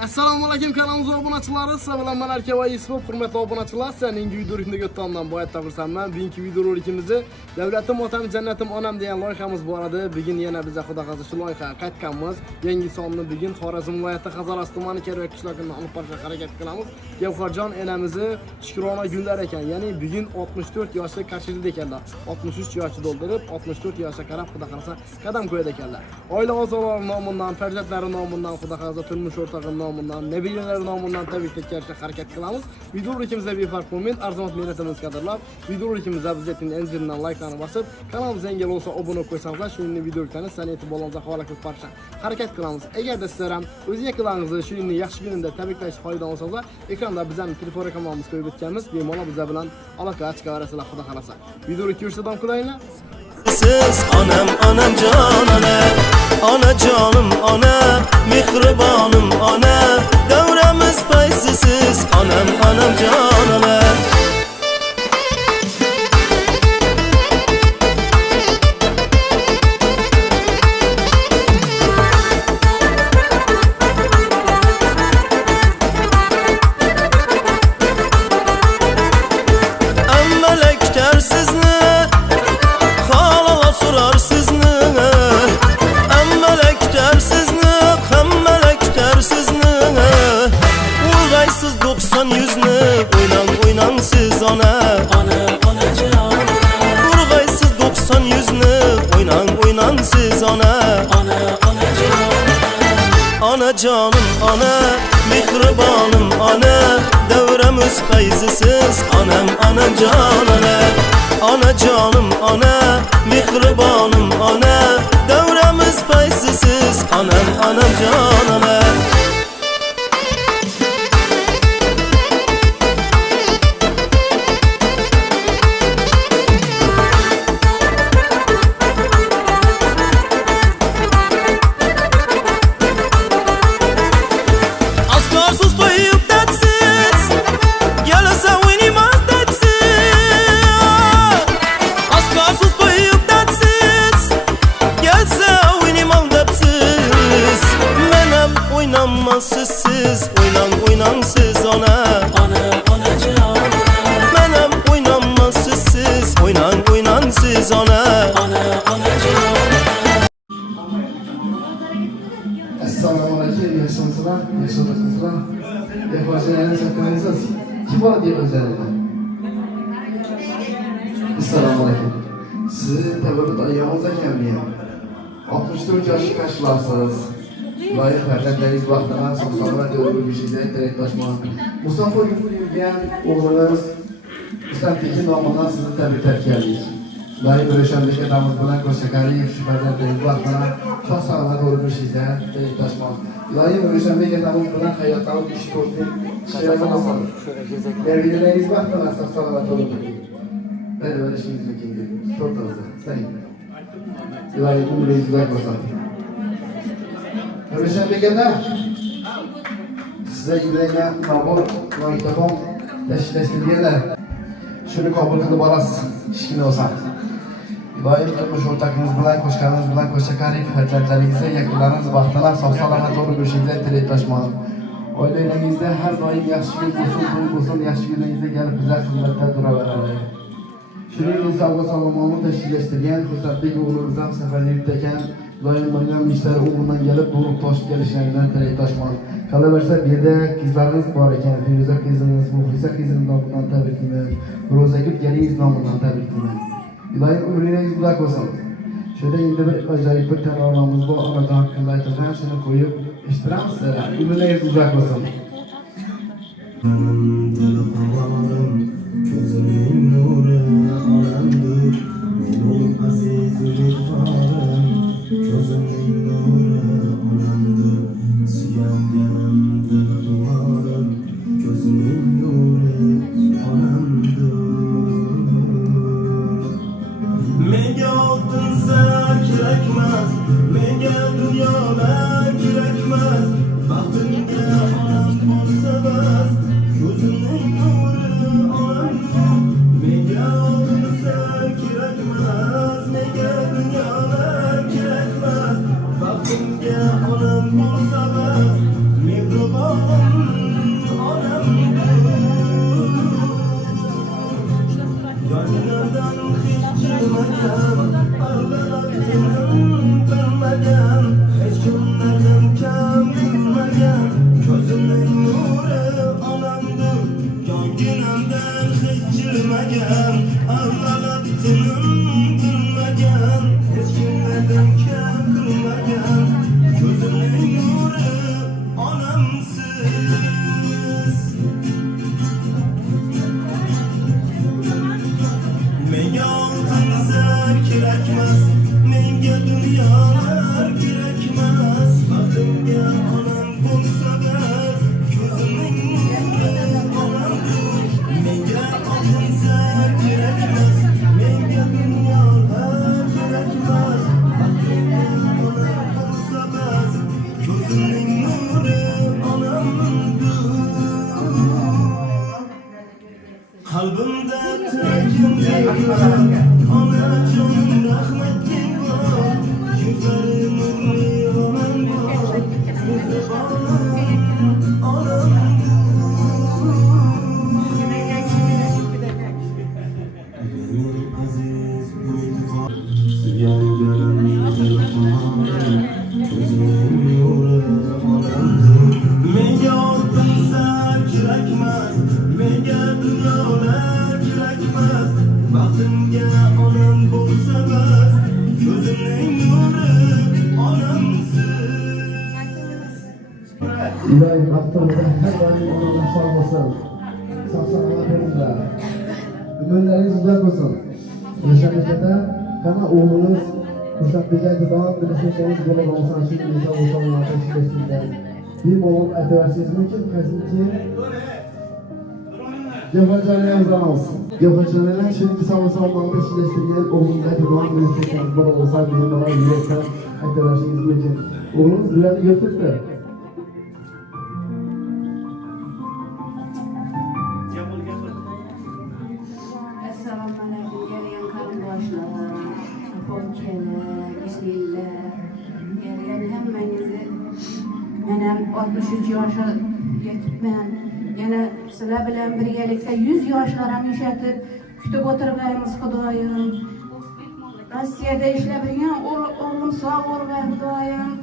Assalomu alaykum kanalimiz obunachilari, sizlar bilan men Arkavay Yusuf, hurmatli obunachilar. Sizlarning videorolikni o'tgandan boyat taqirsamman. Bugungi videorolikimizni Davlatim otam, jannatim onam degan loyihamiz bor edi. Bugun yana biz xudo xohlasa shu loyiha qaytganmiz. Yangi sonni bugun Xorazm viloyati Qazaras tumani Kerak qishlog'idan olib borishga harakat qilamiz. Gavharjon enamizni shukrona kunlar ekan. Ya'ni bugun 64 yoshga qarshildi ekanlar. 63 yoshni to'ldirib, 64 yoshga qarab xudo xohlasa qadam qo'yadi ekanlar. Oila a'zolari nomidan, farzandlari nomidan xudo xohlasa turmush o'rtog'i nomidan, nabiylar nomidan tabriklashga harakat qilamiz. Videorolikimizda befarq komment, arzimat mehnatimiz qadrlab, videorolikimizda bizning enzidan like'larni bosib, kanalimizga yangi bo'lsa obuna qo'ysangiz, shuni videoroliklarni sizlarning e'tiboringizga havola qilib borishga harakat qilamiz. Agarda sizlar ham o'z yaqinlaringizni shu kunni yaxshi kunida tabriklash foydadan olsangiz, ekranda bizning telefon raqamimiz qo'yib o'tganmiz. Bemalol bizlar bilan aloqa chiqaverasizlar xudo xolasa. Videorolik ko'rishdan qilaylik. Siz onam jon ona jonim ona mehribonim ona davramiz paysisiz onam jon ona siz ona Urg'aysiz 90 yuzni o'ynan siz ona Ona jonim ona mehribonim ona davramiz fayzisiz onam jon ona jonim ona mehribonim ona davramiz fayzisiz onam jon ona Siz oynan siz ona Menam oynanmazsız siz oynan siz ona Assalomu alaykum, yaxshimisizlar? Yaxshimisizlar? Yaxshilaringiz saqlanasiz. Kim bor deb o'zlaridan? Assalomu alaykum. Siz tabiat ayyomingiz ekanmi? 64 yoshga qarshilasiz. Loyiha farzandlaringiz vaqtidan sog'-salomat o'rgishida tilakdoshman. Musofir yurgan o'g'limiz Islom Tekin nomidan sizni tabriklaymiz. Loyiha o'shandagi damiz bilan ko'rsatganlik shu farzandlaringiz vaqtidan sog'-salomat o'rgishida tilakdoshman. Loyiha o'shandagi damiz bilan hayotdan ish ko'rdik. Shayxonasan. Farzandlaringiz vaqtidan sog'-salomat o'rgishida. Ben öyle işimiz mümkün. Çok da hızlı. Sayın. Loyiha umringizni ko'rsin. O'shandagida sizlar yuborgan nobud loyiham tashkillashtirilganlar shuni qabul qilib olasiz kichkina bo'lsa. Iloyim turmush o'rtog'ingiz bilan qo'shaqarik farzandlaringizga yaqinlaringiz vaqtidan sog'-salomat o'rgishingizga tilakdoshman. Oilangizda har doim yaxshi kun bo'lsin, yaxshi kuningizda kelib bizlar xizmatda turaveradi. Shuningdek sog'lom tashkillashtirgan Xursandbek o'g'limiz ham safarlikda ekan. Loyihalarning ishlari umuman kelib, bo'lib toshib kelishlaridan tilakdoshman. Qolaversa, bu yerda qizlarimiz bor ekan. Firuza qizimiz, Muxlisa qizimiz nomidan tabriklayman. Ro'zagul galingiz nomidan tabriklayman. Iloyim umringiz uzoq bo'lsin. Shunda endi bir ajoyib bir taronamiz bor, onajon haqqida aytadigan, shuni qo'yib eshittiramiz sizlar. Umringiz uzoq bo'lsin. Ko'zimning nuri olamdir, mening aziz umidvorim. Ko'zimning nuri olamdir, suyanganim dilvorim. Ko'zimning nuri olamdir. Menga oltinsa kerakmas, menga dunyolar kerakmas. Baxtimga onam bo'lsa bas, ko'zimning nuri olamdir. Menga oltinsa kerakmas, menga dunyolar İbrahim aklımda her daim onunla sağlasın. Sağ verirler. Ömürleriniz uzak olsun. Yaşamışlarda kana oğlunuz Kuşak Becay'da daha bilesiniz böyle olsan şimdi insan olsan onlardan şiddetinden. Bir oğlum etiversiniz mümkün kesinlikle Gevhacanlarımız olsun. Gevhacanlarım şimdi sağ olsan onlardan şiddetinden oğlumdaki daha bilesiniz böyle olsan bizim bana yürekten etiversiniz mümkün. Oğlunuz bilen götürdü. Selamünaleyküm, geleyen kardeşler, komşular, işliler, geleyen hemmenizi, benim 63 yaşa yetip ben, yine sizler bilen birgelikte 100 yaşlara müşetip, kütüp oturgayımız Kudayım. Rossiyada işlebilgen oğlum sağ olgay Kudayım.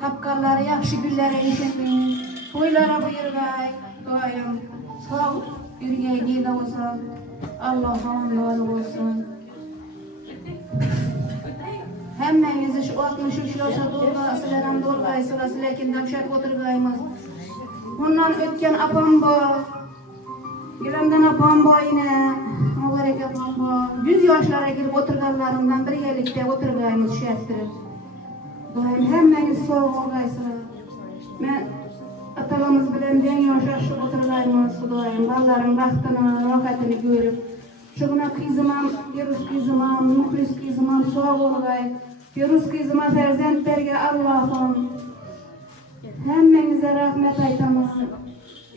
Kapkalları, yaxşı güllere işetin, toylara buyurgay Kudayım. Sağ yürüyey neyde olsa, Allah'ın razı olsun. Hemmenizi şu 63 yaşa dolga, sizlerden dolgaysıla, sizlerkinden şart oturgayımız. Bundan ötken apam var, yüремden apam var yine, mübarek apam var. 100 yaşlara girip oturganlarından birgelikte oturgayımız şarttır. Hemmeniz sağ olgaysıla. Ben atamız bilen den yaşaşıp oturgayımız Kudayım, balların baktını, rahatını görüp, şuna kızımam, Firuz kızımam, Muhlis kızımam sağ olgay, Firuz kızıma ferzentlerge Allah'ım, hemmenize rahmet aytamız,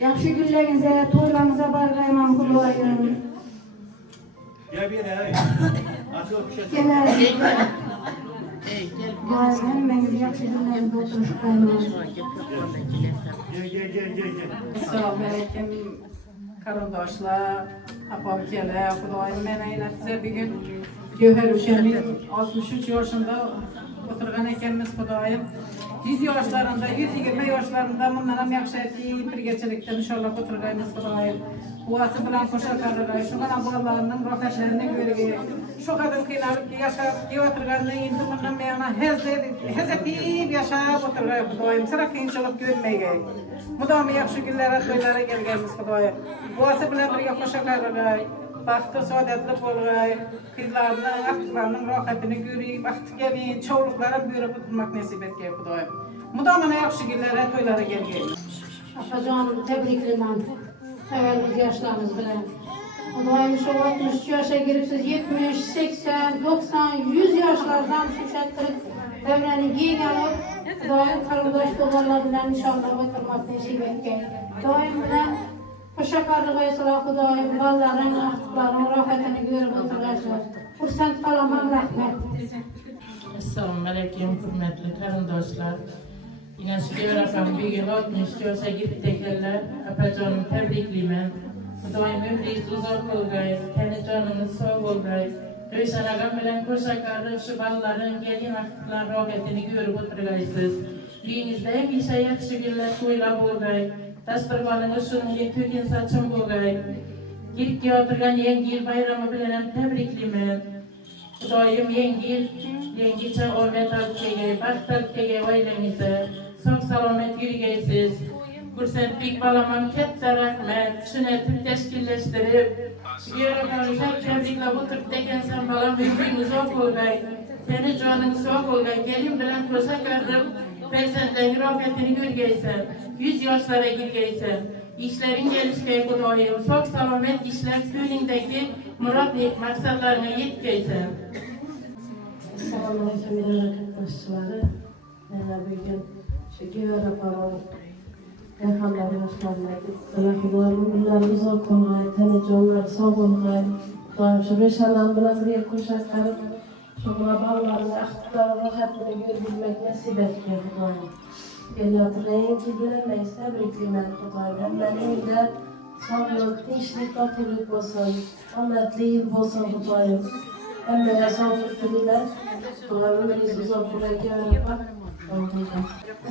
yaxşı günlerinize, toylarınıza bargaymam Kudayım. Gel. Hemmeniz yaxşı günlerinize oturuşkayımız. Selamünaleyküm kardeşler, apavkeler, Kudayım menayla size bir gün Gövher Uşer'in 63 yaşında oturgan ekenimiz Kudayım. 100 yaşlarında, 120 yaşlarında bundan yaxşı ettiği bir geçilikten inşallah oturgayımız Kudayım. Buası bilen koşa karıgay, şu kadar bağlarının rafetlerini görüyor. Şu kadar kıynalıp yaşayıp diye oturganını indi bundan meyana hezzetiyip yaşayıp oturgay Kudayım. Sıra kıyınçılık görmeyeceğim. Mudamı yaxşı günlere, toylara gelgemiz Kudayım. Buası bilen birge koşa karıgay. Baktı saadetli bolgay, kızlarının, aktıklarının rahatını görüp, aktı gelin, çoğuluklara buyurup oturmak nasip etken Kudayım. Mudamına yaxşı günlere, toylara gelgemiz. Apacanım tebriklemem. Evvelimiz yaşlarınız bilen. Kudayım şu 60 yaşa girip siz 70, 80, 90, 100 yaşlardan şuşettirip devreni giyin alıp Kudayım karındaş dolarla bilen inşallah oturmak nasip etken. Kudayım bilen Koşa karıgayısıla Kudayım, balların, aktıkların rahatını görüp oturacağız. Fırsat kalamam rahmet. Assalamualaikum hürmetli karındaşlar. Yine Sügever Afam bir yıl 60 yaşa girip tekerler. Apacanım tebrikliyim. Kudayım ömrüyüz uzak olgay, kendi canımız sağ olgay. Röysan ağam bilen koşa karı şu balların gelin aktıkların rahatını görüp oturgaysız. Düğünüzde en iyi şey yakşı günler koyla olgay. Dasturbanınız şunun yetükin saçım bolgay. Girip oturgan yengil bayramı bilenem tebrikliyim. Kudayım yengiçe ormet alkege, baktalkege oylemize. Çok selamet yürügeysiz. Kursentlik balamam kette rahmet. Şunetip teşkilleştirip. Yarakanı çok tebrikle bu Türk tekensen balam ömrünüz ok olgay. Seni canın soğuk olgay. Gelin bilen koşa kardım. Peysenden rafetini görgeysen. 100 yaşlara girgeysen. İşlerin gelişkeye Kudayım. Çok selamet işler köyündeki murat maksatlarına yetkeysen. Selamünaleyküm arkadaşları. Bugün şu Gövher Afam'ın Erhanları yaşlanmadı. Kudayımın günleri uzak olgay, tenece sağ olgay. Kudayım şu Reşan'dan bilen buraya koşarlarım. Şu ballarını, aktıkları rahatını görebilmek nasip etken Kudayım. Beni hatırlayın ki bilemeyiz, tebrikliyim Kudayım. Ben evde sağlık, dinçlik, batırlık olsun, anlatlı yıl olsun Kudayım. Emmeye sağlık dililer, Kudayım'ın biz uzak buraya gelip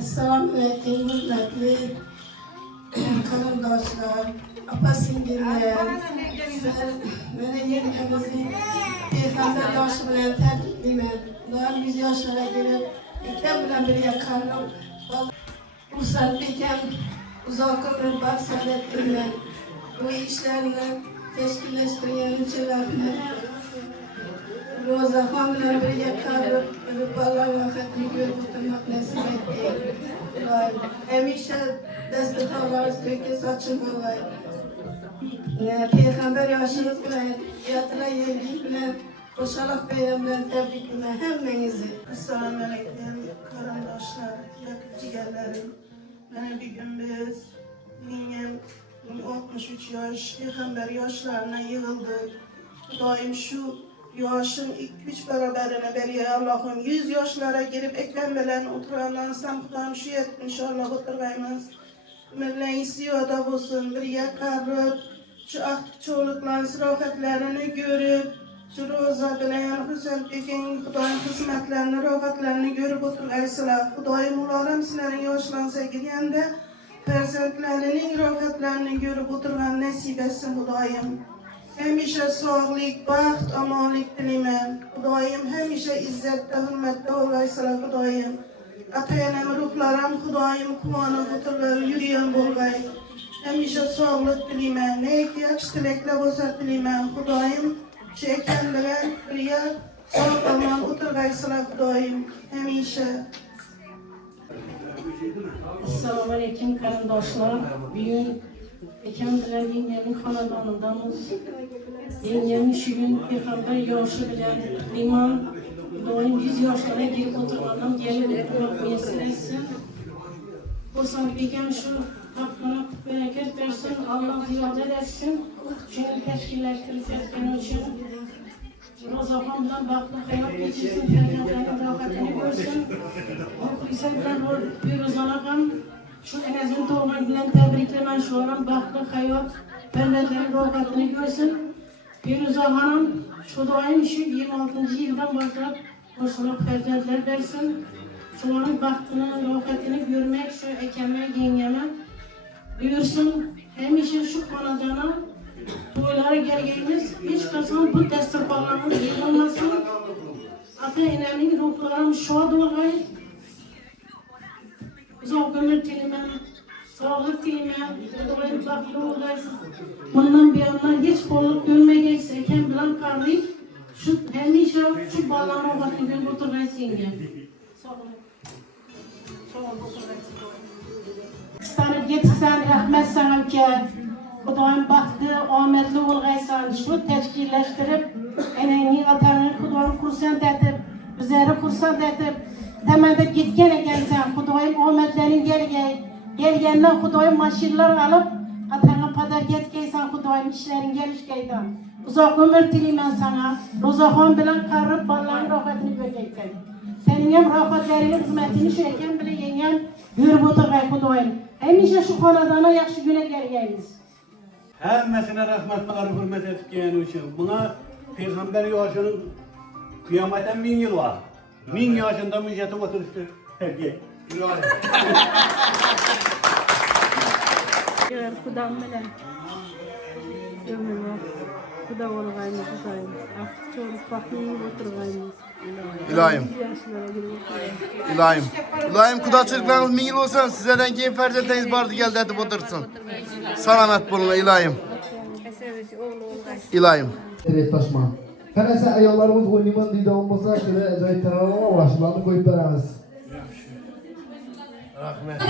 Selamünaleyküm hürmetli kardeşler, apasingiller, benim yerimizi Peygamber yaşı bilen tebrikliyim. Daha 100 yaşlara gelip ülkem bilen bir yakarım. Kursat Bekam uzak ömür bahsedettirme. Bu işlerini teşkilleştirgen için rahmet. Roza Xon bilan birga qarib, Rıbbalar vakitini görüp oturmak nasip etti. Hamisha dasturxonlar ustiga sochim bo'lay. Peygamber yaşınız bilan, yatıra yerlik bilan, Qo'shaloq bayramlarni tabriklayman hammangizga. Assalomu alaykum qarindoshlar, yaqin jigarlarim. Mana bugun biz mening 63 yosh payg'ambar yoshlarına yig'ildik. Xudoyim shu yoshim 2-3 barobarini bergan. Allohim 100 yoshlara girib ekran bilan o'tirganlansam Xudoyim shu yerda inshaalloh o'tirgaymiz. Millaying ziyoda bo'lsin, birga qarib, şu çoğulukların rohatlarini görüp, şu roza bilen Hüseyin'in Xudoyim hizmetlerini, rohatlarini görüp oturgaysılar. Xudoyim ularım sizlerin yoşlansa gidende, farzandlarının rohatlarini görüp oturgan nasip etsin Xudoyim. Hemişe sağlık, baxt, amanlık dilemen. Xudoyim hemişe izzette, hürmette olgaysılar Xudoyim. Ata-enam ruhlarım Xudoyim kuvonib oturlar, yürüyen bolgay. Hemişe sağlık dilemen, neyki yaxshi tilaklar bo'lsa dilemen. Xudoyim shu ekan bilan birga sog' omon o'tirgaysizlar Xudoyim hemişe. Assalomu alaykum qarindoshlar. Bugun akam bilan yengemning xonadonidamiz. Yengem shu kun payg'ambar yoshi bilan iymon doim 100 yoshlarga kelib o'tirgandan kelib o'tirmoq nasib etsin. Xursand Bekam shu haqqini bereket versin, Allah ziyoda etsin. Şunu teşkilleştirirken için Rozaxon bilan baxtli hayot kechirsin, farzandlarning rohatini ko'rsin. Xursandlar Firuzani ham shu enasini tug'ilgan bilan tabriklayman. Shu ham baxtli hayot, farzandlarning rohatini ko'rsin. Firuza xonim shu doim shu 26-yildan boshlab qo'shaloq farzandlar bersin. Shularning baxtini, rohatini ko'rmak shu akamga, yengama buyursin. Hamisha shu xonadona to'ylari kelganimiz hech qachon bu dasturxonlarimiz yig'ilmasin. Ata-enamning ruhlari shod bo'lg'ay. Uzoq umr tilayman, sog'lik tilayman, doim baxtli bo'lg'aysiz. Bundan buyon hech qo'llik ko'rmagaysiz, akam bilan qarlik. Shu hamisha shu bolalarni rohatini o'tirg'aysinga. Sog'lik. Kıstanıp getirsen rahmet sana ki Xudoyim baxtli, omadli bo'lg'aysan. Shu tashkilleştirib, enangni, otangni Xudoyim xursand etib, bizlarni xursand etib, tamamda ketgan ekansan. Xudoyim omadlaring kelgay. Kelgandan Xudoyim mashinalar olib, otangga padarga yetkaysan. Xudoyim ishlaring kelishgaydan. Uzoq umr tilayman sana. Rozaxon bilan qarib, bolalarning rohatini ko'rgaysan. Senin ham rohatlaringni, xizmatingni shu ekan bilan yengam yurib o'tirgay Xudoyim. Hamisha shu xonadona yaxshi kunga kelgaymiz. Hammasine rahmetler hürmet ettiğin için. Buna Peygamber yaşının kıyamaten 1000 yıl var. 1000 yaşında müjeti oturuştu. Herkes. Kudam bilen ömür var. Kuda olgayımız Xudoyim. Artık çoluk bakmayı oturgayımız. İlahim. İlahim. İlahim kudaçılıklarınız 1000 yıl olsun. Sizlerden keyin farzandlarınız bardı geldi etip otursun. Selamet bulun İlahim. İlahim. Evet taşma. Kanasa ayollarımız oynaman deydi olmasa şöyle zayıflarına uğraşmalarını koyup veremez. Rahmet.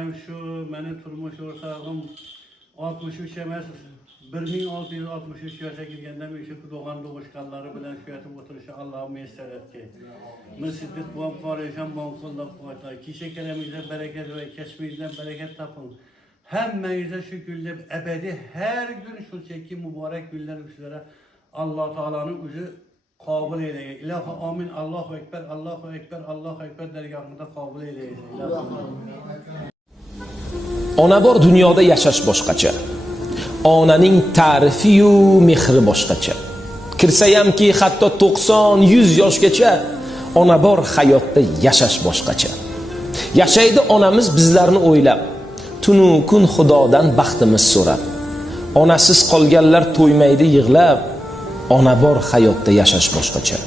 Xudoyim shu meni turmush o'rtog'im 63 emas 1663 yoshga kirganda o'sha Xudogan doğuşkanları bilan shu yerda o'tirishi Allohim yassar etdi. Men Siddiq bolam Qorishon bolam qo'llab qo'ydi. Kecha kelamizda barakat va kasbingizda barakat toping. Hammangizga shu kunlar abadiy har gün shunchaki muborak kunlar sizlarga Alloh taolaning o'zi qabul eyleyin. İlahi amin. Allahu ekber, Allahu ekber, Allahu ekber dergahında qabul eyleyin. Ona bor dunyoda yashash boshqacha. Onaning ta'rifi-yu mehri boshqacha. Kirsayamki hatto 90-100 yoshgacha ona bor hayotda yashash boshqacha. Yashaydi onamiz bizlarni o'ylab, tunu kun Xudodan baxtimiz so'rab. Onasiz qolganlar to'ymaydi yig'lab, ona bor hayotda yashash boshqacha.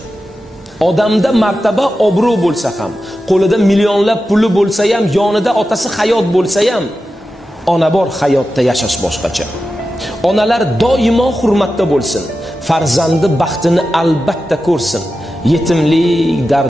Odamda martaba obro' bo'lsa ham, qo'lida millionlab puli bo'lsa ham, yonida otasi hayot bo'lsa ham, ona bor hayotda yashash boshqacha. Onalar doimo hurmatda bo'lsin, farzandi baxtini albatta ko'rsin. Yetimlik, dard